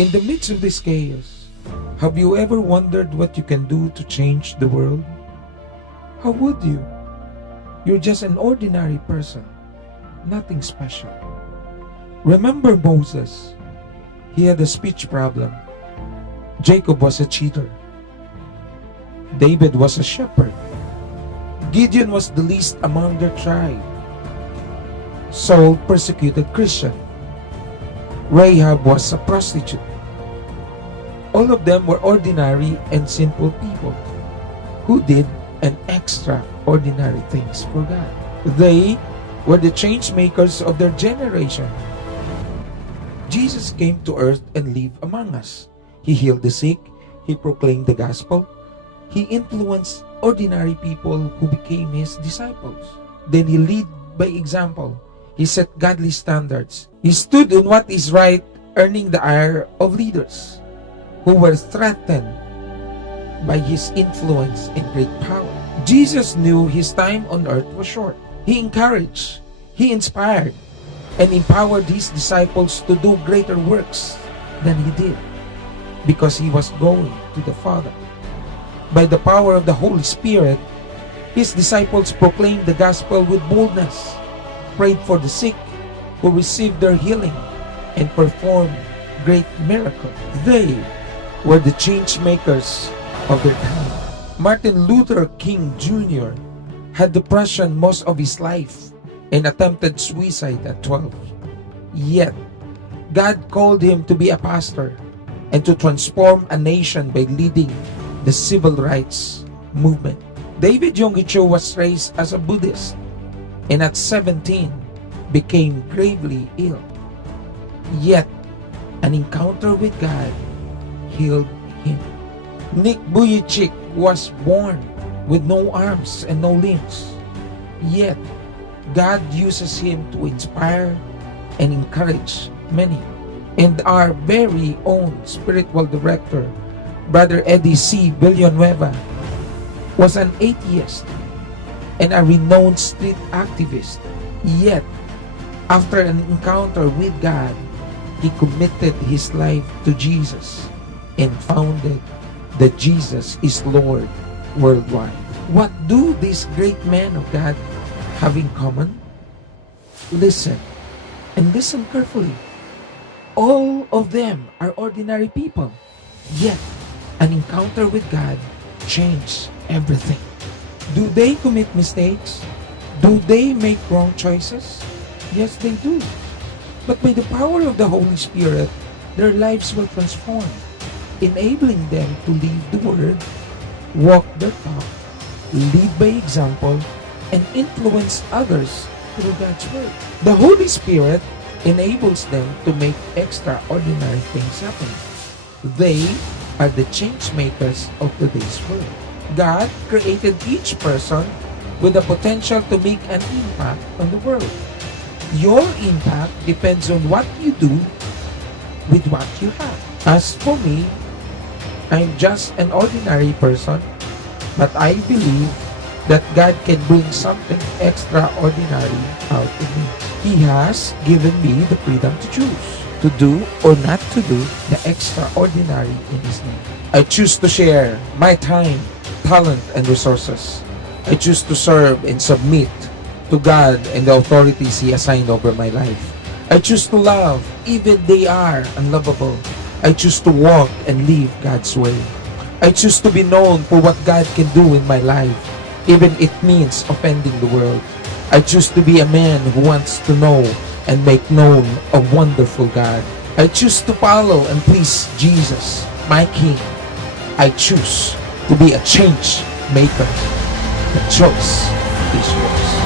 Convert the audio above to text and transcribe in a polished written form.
In the midst of this chaos, have you ever wondered what you can do to change the world? How would you? You're just an ordinary person, nothing special. Remember Moses? He had a speech problem. Jacob was a cheater. David was a shepherd. Gideon was the least among their tribe. Saul persecuted Christians. Rahab was a prostitute. All of them were ordinary and simple people who did an extraordinary things for God. They were the change makers of their generation. Jesus came to earth and lived among us. He healed the sick. He proclaimed the gospel. He influenced ordinary people who became his disciples. Then he led by example. He set godly standards. He stood on what is right, earning the ire of leaders who were threatened by his influence and great power. Jesus knew his time on earth was short. He encouraged, he inspired, and empowered his disciples to do greater works than he did because he was going to the Father. By the power of the Holy Spirit, his disciples proclaimed the gospel with boldness, prayed for the sick who received their healing, and performed great miracles. They were the change makers of their time. Martin Luther King Jr. had depression most of his life and attempted suicide at 12. Yet, God called him to be a pastor and to transform a nation by leading the civil rights movement. David Yonggi was raised as a Buddhist and at 17 became gravely ill. Yet, an encounter with God healed him. Nick Vujicic was born with no arms and no limbs. Yet, God uses him to inspire and encourage many. And our very own spiritual director, Brother Eddie C. Villanueva, was an atheist and a renowned street activist. Yet, after an encounter with God, he committed his life to Jesus and founded that Jesus is Lord worldwide. What do these great men of God have in common? Listen, and listen carefully. All of them are ordinary people, yet an encounter with God changed everything. Do they commit mistakes? Do they make wrong choices? Yes, they do. But by the power of the Holy Spirit, their lives will transform, enabling them to live the Word, walk their talk, lead by example, and influence others through God's Word. The Holy Spirit enables them to make extraordinary things happen. They are the change makers of today's world. God created each person with the potential to make an impact on the world. Your impact depends on what you do with what you have. As for me, I'm just an ordinary person, but I believe that God can bring something extraordinary out of me. He has given me the freedom to choose, to do or not to do the extraordinary in His name. I choose to share my time, talent, and resources. I choose to serve and submit to God and the authorities He assigned over my life. I choose to love, even they are unlovable. I choose to walk and live God's way. I choose to be known for what God can do in my life, even it means offending the world. I choose to be a man who wants to know and make known a wonderful God. I choose to follow and please Jesus, my King. I choose to be a change maker. The choice is yours.